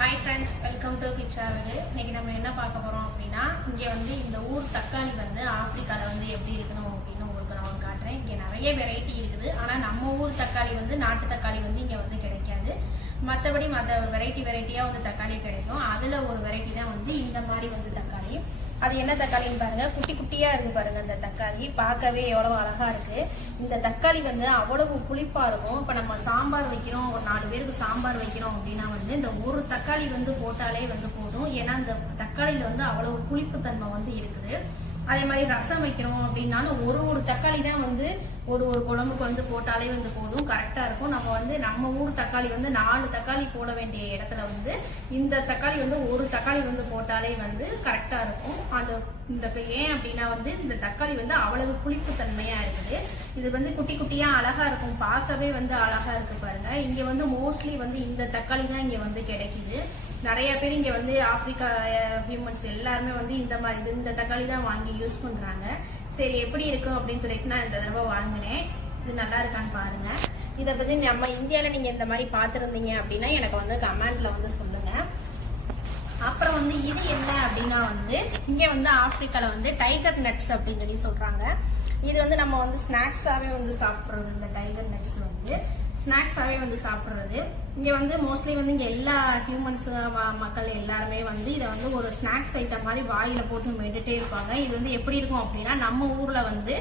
Hi friends welcome to கிச்சாவது இன்னைக்கு நம்ம என்ன பார்க்க போறோம் அப்படின்னா இங்க வந்து இந்த ஊர் தக்காளி வந்து ஆப்பிரிக்கால வந்து எப்படி இருக்கணும் அப்படின்னு உங்களுக்கு நான் ஒரு காட்டுறேன். இங்க நிறைய வெரைட்டி இருக்குது. ஆனா நம்ம ஊர் தக்காளி வந்து நாட்டு தக்காளி வந்து இங்க வந்து கிடைக்காது. மற்றபடி மற்ற வெரைட்டி வெரைட்டியா வந்து தக்காளி கிடைக்கும். அதுல ஒரு வெரைட்டி தான் வந்து இந்த மாதிரி வந்து தக்காளி. அது என்ன தக்காளின்னு பாருங்க. குட்டி குட்டியா இருக்கு பாருங்க அந்த தக்காளி. பார்க்கவே எவ்வளவு அழகா இருக்கு. இந்த தக்காளி வந்து அவ்வளவு புளிப்பா இருக்கும். இப்ப நம்ம சாம்பார் வைக்கிறோம். ஒரு நாலு பேருக்கு சாம்பார் வைக்கிறோம் அப்படின்னா வந்து இந்த ஒரு தக்காளி வந்து போட்டாலே வந்து போதும். ஏன்னா இந்த தக்காளியில வந்து அவ்வளவு புளிப்பு தன்மை வந்து இருக்குது. அதே மாதிரி ரசம் வைக்கிறோம் அப்படின்னாலும் ஒரு ஒரு தக்காளி தான் வந்து ஒரு ஒரு குழம்புக்கு வந்து போட்டாலே வந்து போதும். கரெக்டா இருக்கும். நம்ம வந்து நம்ம ஊர் தக்காளி வந்து நாலு தக்காளி போட வேண்டிய இடத்துல வந்து இந்த தக்காளி வந்து ஒரு தக்காளி வந்து போட்டாலே வந்து கரெக்டா இருக்கும். அந்த இந்த ஏன் அப்படின்னா வந்து இந்த தக்காளி வந்து அவ்வளவு புளிப்பு தன்மையா இருக்குது. இது வந்து குட்டி குட்டியா அழகா இருக்கும். பார்க்கவே வந்து அழகா இருக்கு பாருங்க. இங்க வந்து மோஸ்ட்லி வந்து இந்த தக்காளி தான் இங்க வந்து கிடைக்குது. நிறைய பேர் இங்க வந்து ஆப்பிரிக்கா ஹியூமன்ஸ் எல்லாருமே வந்து இந்த மாதிரி இந்த தக்காளி தான் வாங்கி யூஸ் பண்றாங்க. சரி எப்படி இருக்கும் அப்படின்னு சொல்லிட்டு நான் இந்த தடவை வாங்கினேன். இது நல்லா இருக்கான்னு பாருங்க. இதை பத்தி நம்ம இந்தியால நீங்க இந்த மாதிரி பார்த்துருந்தீங்க அப்படின்னா எனக்கு வந்து கமெண்ட்ல வந்து சொல்லுங்க. வந்து இது என்ன அப்படின்னா வந்து இங்க வந்து ஆப்பிரிக்கால வந்து டைகர் நட்ஸ் அப்படின்னு சொல்லி சொல்றாங்க. இது வந்து நம்ம வந்து ஸ்நாக்ஸாவே வந்து சாப்பிடுறது இந்த டைகர் நட்ஸ் வந்து. ஸ்நாக்ஸாகவே வந்து சாப்பிட்றது. இங்கே வந்து மோஸ்ட்லி வந்து இங்கே எல்லா ஹியூமன்ஸ் மக்கள் எல்லாருமே வந்து இதை வந்து ஒரு ஸ்நாக்ஸ் ஐட்டம் மாதிரி வாயில் போட்டு மெட்டுட்டே இருப்பாங்க. இது வந்து எப்படி இருக்கும் அப்படின்னா நம்ம ஊரில் வந்து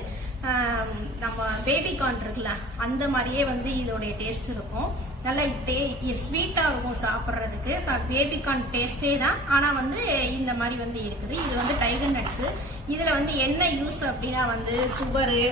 நம்ம பேபி கார்ன் இருக்குல்ல அந்த மாதிரியே வந்து இதோடைய டேஸ்ட் இருக்கும். நல்லா டே ஸ்வீட்டாக இருக்கும் சாப்பிட்றதுக்கு. பேபி கார்ன் டேஸ்டே தான். ஆனால் வந்து இந்த மாதிரி வந்து இருக்குது. இது வந்து டைகர் நட்ஸு இதில் வந்து என்ன யூஸ் அப்படின்னா வந்து சுகரு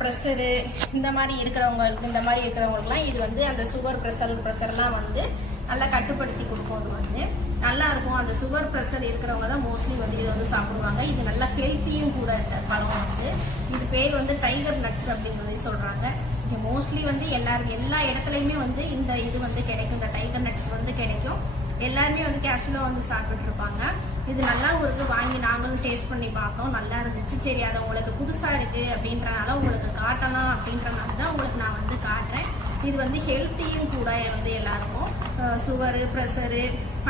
ப்ரெஷரு இந்த மாதிரி இருக்கிறவங்களுக்கு இந்த மாதிரி இருக்கிறவங்களுக்குலாம் இது வந்து அந்த சுகர் ப்ரெஷர் ப்ரெஷர்லாம் வந்து நல்லா கட்டுப்படுத்தி கொடுக்கும் அது வந்து. நல்லா இருக்கும். அந்த சுகர் ப்ரெஷர் இருக்கிறவங்க தான் மோஸ்ட்லி வந்து இது வந்து சாப்பிடுவாங்க. இது நல்லா ஹெல்த்தியும் கூட இந்த பழம் வந்து. இது பேர் வந்து டைகர் நட்ஸ் அப்படின்னு சொல்லி சொல்கிறாங்க இங்கே மோஸ்ட்லி வந்து எல்லாரும் எல்லா இடத்துலையுமே வந்து இந்த இது வந்து கிடைக்கும். இந்த டைகர் நட்ஸ் வந்து கிடைக்கும். எல்லாருமே வந்து கேஷுவலாக வந்து சாப்பிட்டுட்டு இருப்பாங்க. இது நல்லா இருக்கு வாங்கி நாங்களும் டேஸ்ட் பண்ணி பார்த்தோம். நல்லா இருந்துச்சு. சரி அது உங்களுக்கு புதுசாக இருக்கு அப்படின்றனால உங்களுக்கு காட்டலாம் அப்படின்றனால தான் உங்களுக்கு நான் வந்து காட்டுறேன். இது வந்து ஹெல்த்தியும் கூட வந்து எல்லாருக்கும். சுகரு ப்ரெஷரு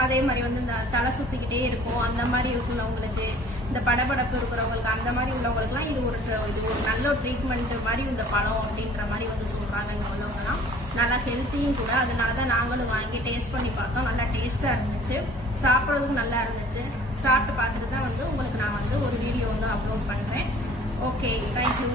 அதே மாதிரி வந்து இந்த தலை சுற்றிக்கிட்டே இருக்கும். அந்த மாதிரி இருக்கிறவங்களுக்கு இந்த படபடப்பு இருக்கிறவங்களுக்கு அந்த மாதிரி உள்ளவங்களுக்குலாம் இது ஒரு இது ஒரு நல்ல ஒரு ட்ரீட்மெண்ட் மாதிரி இந்த பழம் அப்படின்ற மாதிரி வந்து சொல்கிறாங்க இங்கே உள்ளவங்கலாம். நல்லா ஹெல்த்தியும் கூட. அதனால தான் நாங்களும் வாங்கி டேஸ்ட் பண்ணி பார்த்தோம். நல்லா டேஸ்ட்டாக இருந்துச்சு. சாப்பிட்றதுக்கு நல்லா இருந்துச்சு. சாப்பிட்டு பார்த்துட்டு தான் வந்து உங்களுக்கு நான் வந்து ஒரு வீடியோ வந்து அப்லோட் பண்ணுறேன் ஓகே தேங்க்யூ